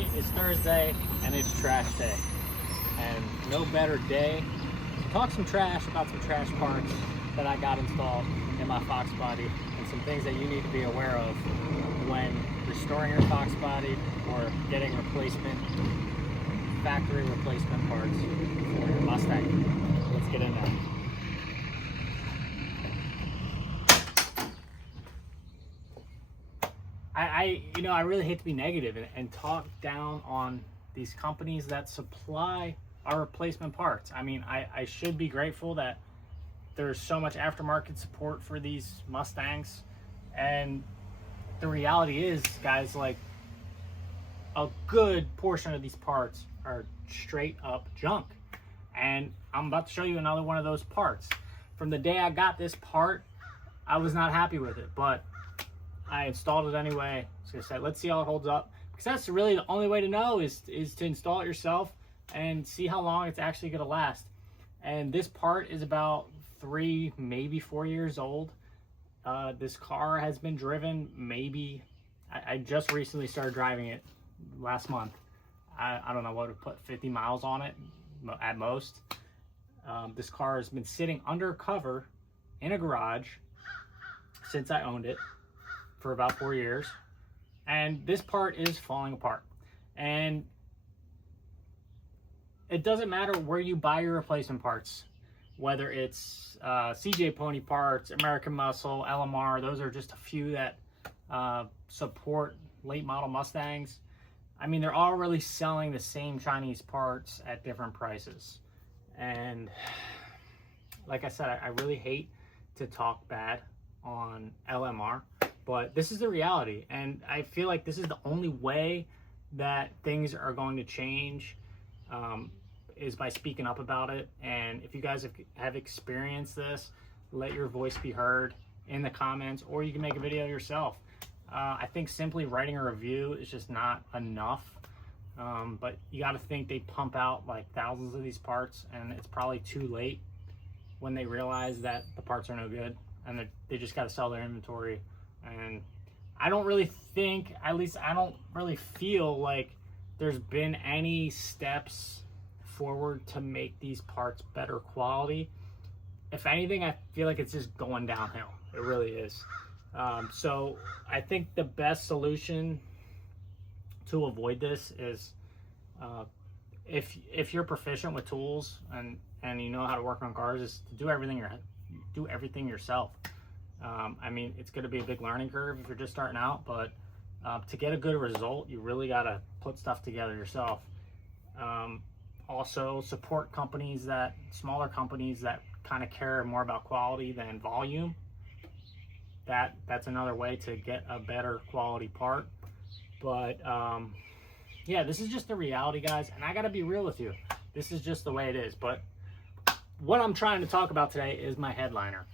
Today is Thursday and it's trash day. And no better day to talk some trash about some trash parts that I got installed in my Fox body and some things that you need to be aware of when restoring your Fox body or getting factory replacement parts for your Mustang. Let's get in there. I really hate to be negative and talk down on these companies that supply our replacement parts. I mean, I should be grateful that there's so much aftermarket support for these Mustangs. And the reality is, guys, like a good portion of these parts are straight up junk. And I'm about to show you another one of those parts. From the day I got this part, I was not happy with it, but I installed it anyway. So I said, let's see how it holds up. Because that's really the only way to know is to install it yourself and see how long it's actually going to last. And this part is about 3, maybe 4 years old. This car has been driven maybe, I just recently started driving it last month. I don't know what to put 50 miles on it at most. This car has been sitting undercover in a garage since I owned it for about 4 years, and this part is falling apart. And it doesn't matter where you buy your replacement parts, whether it's CJ Pony Parts, American Muscle, LMR. Those are just a few that support late model Mustangs. I mean, they're all really selling the same Chinese parts at different prices. And like I said, I really hate to talk bad on LMR, but this is the reality. And I feel like this is the only way that things are going to change, is by speaking up about it. And if you guys have experienced this, let your voice be heard in the comments, or you can make a video yourself. I think simply writing a review is just not enough. But you got to think they pump out like thousands of these parts, and it's probably too late when they realize that the parts are no good, and they just got to sell their inventory. And I don't really think, at least I don't really feel like there's been any steps forward to make these parts better quality. If anything, I feel like it's just going downhill. It really is. So I think the best solution to avoid this is, if you're proficient with tools and you know how to work on cars, is to do everything yourself. I mean, it's going to be a big learning curve if you're just starting out, but to get a good result, you really got to put stuff together yourself. Also, support smaller companies that kind of care more about quality than volume. That's another way to get a better quality part. But yeah, this is just the reality, guys, and I got to be real with you. This is just the way it is. But what I'm trying to talk about today is my headliner.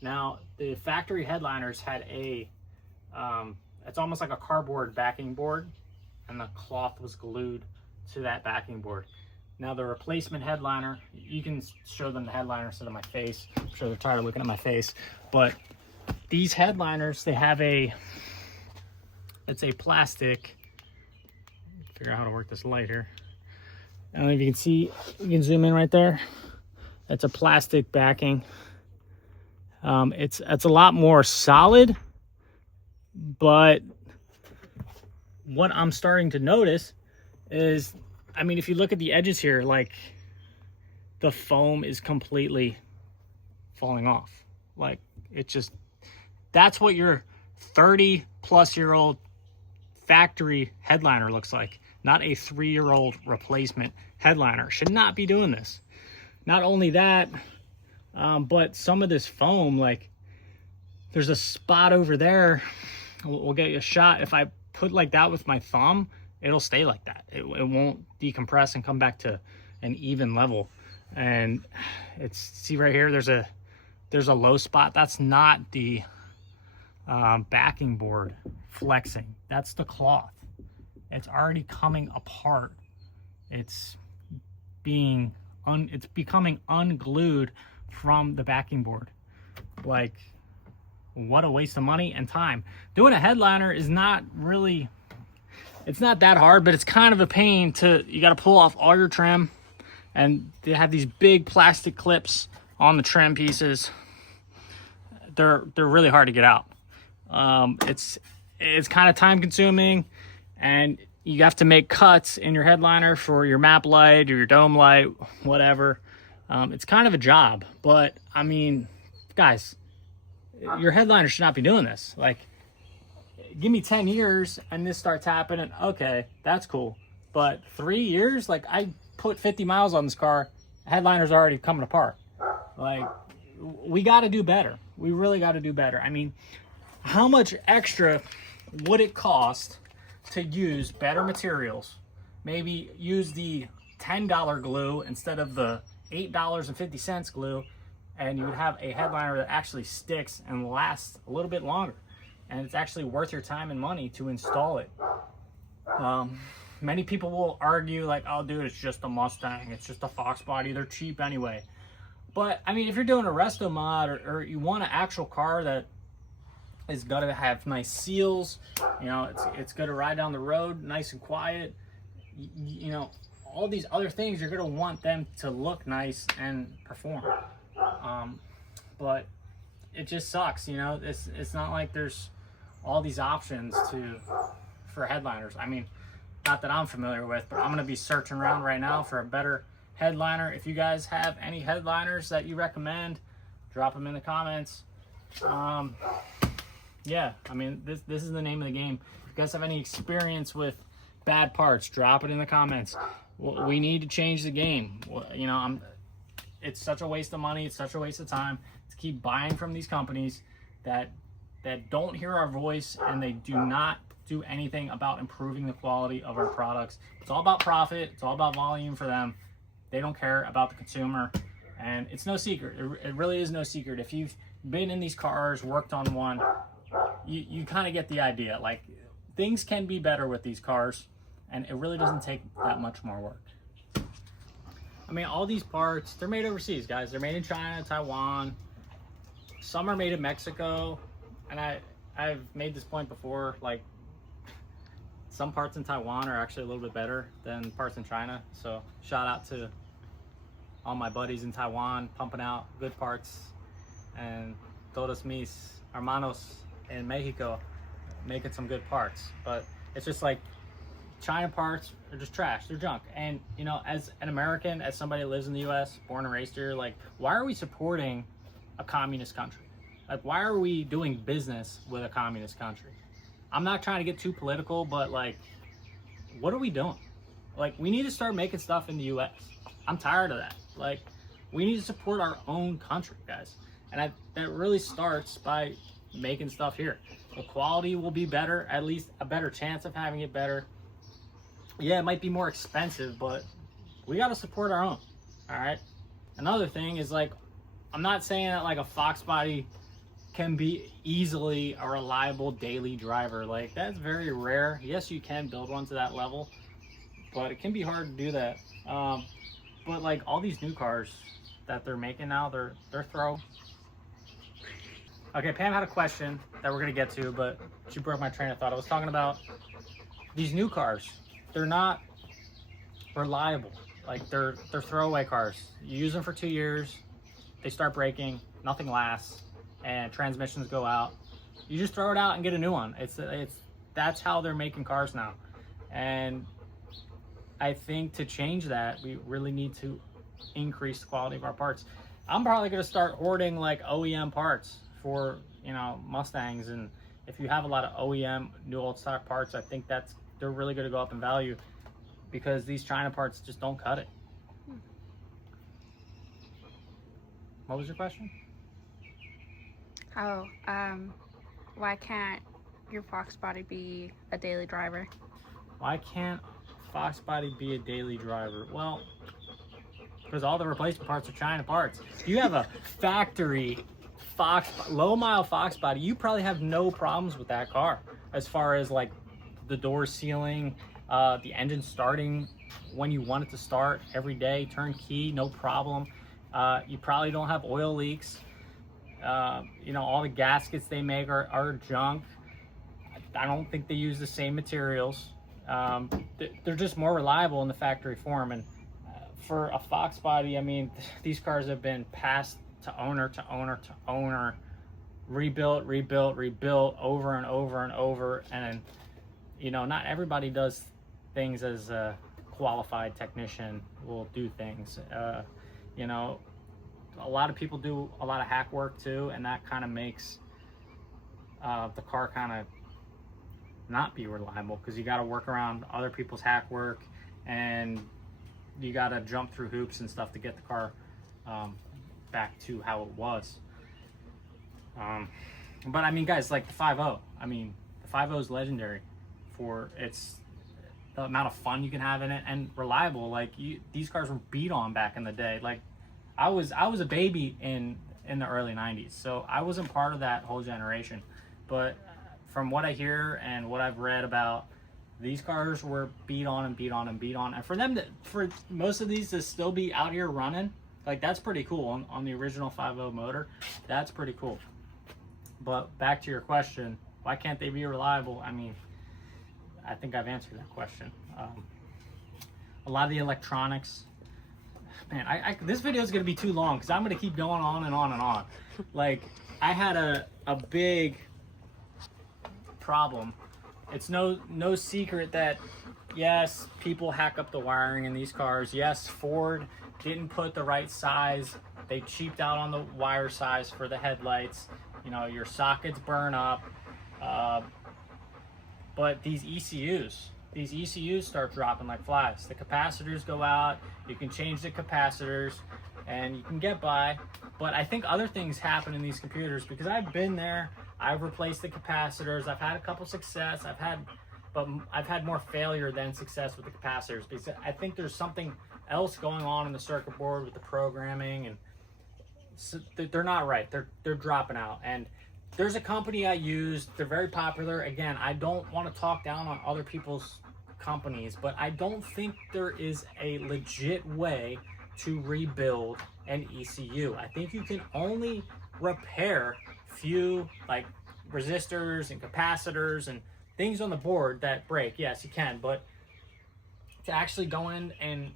Now, the factory headliners had it's almost like a cardboard backing board, and the cloth was glued to that backing board. Now, the replacement headliner, you can show them the headliner instead of my face. I'm sure they're tired of looking at my face. But these headliners, they have it's a plastic, figure out how to work this light here. I don't know if you can see, you can zoom in right there. It's a plastic backing. It's a lot more solid, but what I'm starting to notice is, I mean, if you look at the edges here, like the foam is completely falling off. Like that's what your 30-plus-year-old factory headliner looks like, not a 3-year-old replacement headliner. Should not be doing this. Not only that, but some of this foam, like there's a spot over there. We'll get you a shot. If I put like that with my thumb, it'll stay like that. It won't decompress and come back to an even level. And see right here, there's a low spot. That's not the backing board flexing. That's the cloth. It's already coming apart. It's becoming unglued from the backing board. Like, what a waste of money and time. Doing a headliner is not really, it's not that hard, but it's kind of a pain you got to pull off all your trim, and they have these big plastic clips on the trim pieces. They're really hard to get out. It's kind of time consuming, and you have to make cuts in your headliner for your map light or your dome light, whatever. It's kind of a job, but I mean, guys, your headliner should not be doing this. Like, give me 10 years and this starts happening. Okay, that's cool. But 3 years, like, I put 50 miles on this car, headliner's already coming apart. Like, we got to do better. We really got to do better. I mean, how much extra would it cost to use better materials? Maybe use the $10 glue instead of the $8.50 glue, and you would have a headliner that actually sticks and lasts a little bit longer, and it's actually worth your time and money to install it. Many people will argue like, oh dude, it's just a Mustang, it's just a Fox body, they're cheap anyway. But I mean, if you're doing a resto mod, or you want an actual car that is gonna have nice seals, you know, it's gonna ride down the road nice and quiet, you know, all these other things, you're gonna want them to look nice and perform. But it just sucks, you know. It's not like there's all these options for headliners. I mean, not that I'm familiar with, but I'm gonna be searching around right now for a better headliner. If you guys have any headliners that you recommend, drop them in the comments. Yeah, I mean, this is the name of the game. If you guys have any experience with bad parts, drop it in the comments. We need to change the game. You know, it's such a waste of money. It's such a waste of time to keep buying from these companies that don't hear our voice, and they do not do anything about improving the quality of our products. It's all about profit. It's all about volume for them. They don't care about the consumer, and it's no secret. It really is no secret. If you've been in these cars, worked on one, you kind of get the idea. Like, things can be better with these cars, and it really doesn't take that much more work. I mean, all these parts, they're made overseas, guys. They're made in China, Taiwan. Some are made in Mexico. And I've made this point before, like, some parts in Taiwan are actually a little bit better than parts in China. So shout out to all my buddies in Taiwan pumping out good parts, and todos mis hermanos in Mexico making some good parts. But it's just like, China parts are just trash. They're junk. And, you know, as an American, as somebody that lives in the US, born and raised here, like, why are we supporting a communist country? Like, why are we doing business with a communist country? I'm not trying to get too political, but, like, what are we doing? Like, we need to start making stuff in the US. I'm tired of that. Like, we need to support our own country, guys. And that really starts by making stuff here. The quality will be better, at least a better chance of having it better. Yeah, it might be more expensive, but we got to support our own. All right. Another thing is, like, I'm not saying that like a Fox body can be easily a reliable daily driver. Like, that's very rare. Yes, you can build one to that level, but it can be hard to do that. But like all these new cars that they're making now, they're throw. Okay, Pam had a question that we're gonna get to, but she broke my train of thought. I was talking about these new cars. They're not reliable. Like, they're throwaway cars. You use them for 2 years, they start breaking, nothing lasts, and transmissions go out. You just throw it out and get a new one. That's how they're making cars now. And I think to change that, we really need to increase the quality of our parts. I'm probably gonna start hoarding like OEM parts for, you know, Mustangs, and if you have a lot of OEM new old stock parts, I think they're really gonna go up in value, because these China parts just don't cut it. What was your question? Oh, why can't your Fox body be a daily driver? Why can't Fox body be a daily driver? Well, because all the replacement parts are China parts. If you have a factory low mile Fox body, you probably have no problems with that car, as far as like the door sealing, the engine starting when you want it to start every day, turnkey, no problem. You probably don't have oil leaks. You know, all the gaskets they make are junk. I don't think they use the same materials. they're just more reliable in the factory form. And for a Fox body, I mean, these cars have been passed to owner to owner to owner, rebuilt over and over and over. And you know, not everybody does things as a qualified technician will do things. You know, a lot of people do a lot of hack work too, and that kind of makes the car kind of not be reliable, because you got to work around other people's hack work, and you got to jump through hoops and stuff to get the car back to how it was. But I mean, guys, like the 5.0, I mean, the 5.0 is legendary for its the amount of fun you can have in it, and reliable. Like these cars were beat on back in the day. Like I was a baby in the early 90s, so I wasn't part of that whole generation, but from what I hear and what I've read about, these cars were beat on and beat on and beat on. And for most of these to still be out here running, like that's pretty cool on the original 5.0 motor. That's pretty cool. But back to your question, why can't they be reliable? I mean, I think I've answered that question. A lot of the electronics, man, this video is going to be too long because I'm going to keep going on and on and on. Like, I had a big problem. It's no secret that, yes, people hack up the wiring in these cars. Yes, Ford didn't put the right size. They cheaped out on the wire size for the headlights. You know, your sockets burn up. But these ECUs start dropping like flies. The capacitors go out. You can change the capacitors and you can get by. But I think other things happen in these computers, because I've been there. I've replaced the capacitors. I've had a couple success. I've had more failure than success with the capacitors, because I think there's something else going on in the circuit board with the programming, and so they're not right. They're dropping out. And there's a company I used. They're very popular. Again, I don't want to talk down on other people's companies, but I don't think there is a legit way to rebuild an ECU. I think you can only repair few like resistors and capacitors and things on the board that break. Yes, you can, but to actually go in and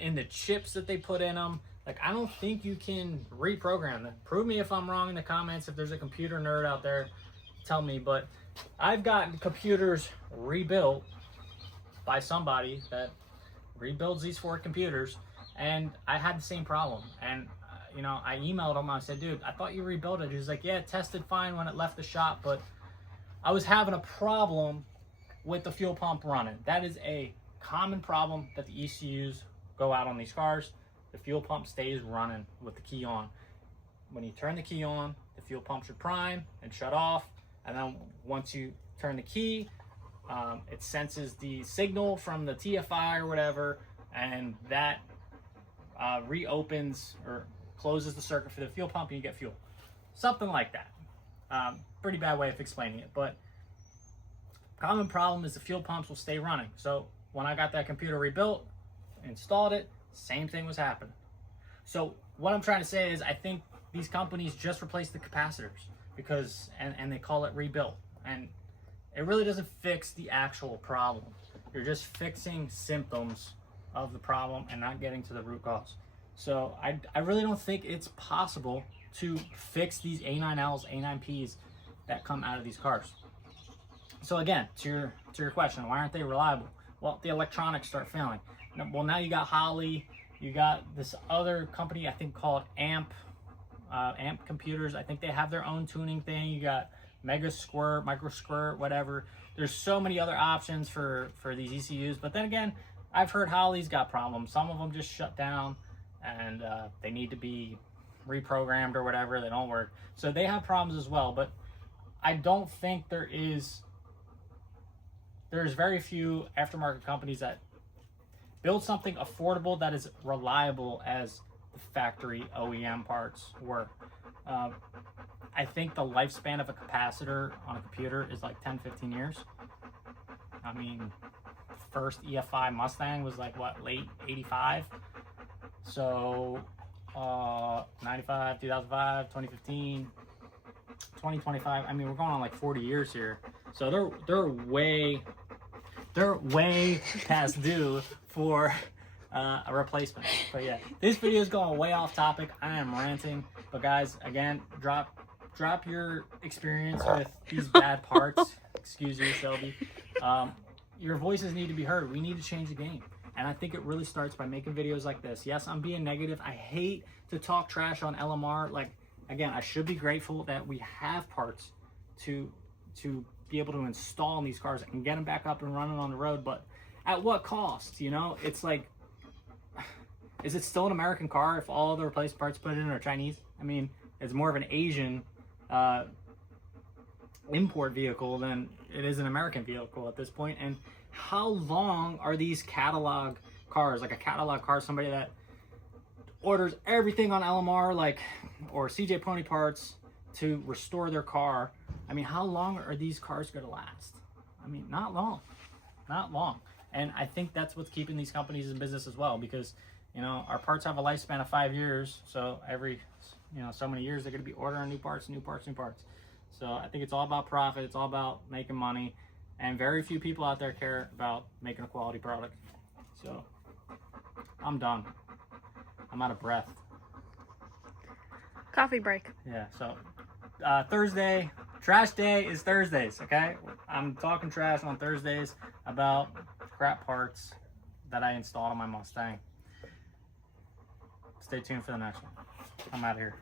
in the chips that they put in them, like, I don't think you can reprogram them. Prove me if I'm wrong in the comments. If there's a computer nerd out there, tell me. But I've gotten computers rebuilt by somebody that rebuilds these Ford computers, and I had the same problem. And you know, I emailed him. I said, dude, I thought you rebuilt it. He was like, yeah, it tested fine when it left the shop, but I was having a problem with the fuel pump running. That is a common problem that the ECUs go out on these cars. The fuel pump stays running with the key on. When you turn the key on, the fuel pump should prime and shut off. And then once you turn the key, it senses the signal from the TFI or whatever, and that reopens or closes the circuit for the fuel pump, and you get fuel. Something like that. Pretty bad way of explaining it, but common problem is the fuel pumps will stay running. So when I got that computer rebuilt, installed it, same thing was happening. So what I'm trying to say is, I think these companies just replace the capacitors because and they call it rebuilt, and it really doesn't fix the actual problem. You're just fixing symptoms of the problem and not getting to the root cause. So I really don't think it's possible to fix these A9Ls, A9Ps that come out of these cars. So again, to your question, why aren't they reliable? Well, the electronics start failing. Well, now you got Holley, you got this other company I think called Amp Computers. I think they have their own tuning thing. You got Mega Squirt, Micro Squirt, whatever. There's so many other options for these ECUs. But then again, I've heard Holley's got problems. Some of them just shut down and they need to be reprogrammed or whatever. They don't work. So they have problems as well. But I don't think there's very few aftermarket companies that build something affordable that is reliable as the factory OEM parts were. I think the lifespan of a capacitor on a computer is like 10-15 years. I mean, first EFI Mustang was like, what, late 85? So 95, 2005, 2015, 2025. I mean, we're going on like 40 years here. So they're they're way past due for a replacement. But yeah, this video is going way off topic. I am ranting, but guys, again, drop your experience with these bad parts. Excuse you, Shelby. Your voices need to be heard. We need to change the game. And I think it really starts by making videos like this. Yes, I'm being negative. I hate to talk trash on LMR. Like, again, I should be grateful that we have parts to be able to install in these cars and get them back up and running on the road. But at what cost? You know, it's like, is it still an American car if all the replacement parts put in are Chinese? I mean, it's more of an Asian import vehicle than it is an American vehicle at this point. And how long are these catalog cars, like a catalog car, somebody that orders everything on LMR, like, or CJ Pony Parts to restore their car? I mean, how long are these cars going to last? I mean, not long, not long. And I think that's what's keeping these companies in business as well, because, you know, our parts have a lifespan of 5 years. So every, you know, so many years, they're going to be ordering new parts, new parts, new parts. So I think it's all about profit. It's all about making money. And very few people out there care about making a quality product. So I'm done. I'm out of breath. Coffee break. Yeah, so Thursday, trash day is Thursdays, okay? I'm talking trash on Thursdays about crap parts that I installed on my Mustang. Stay tuned for the next one. I'm out of here.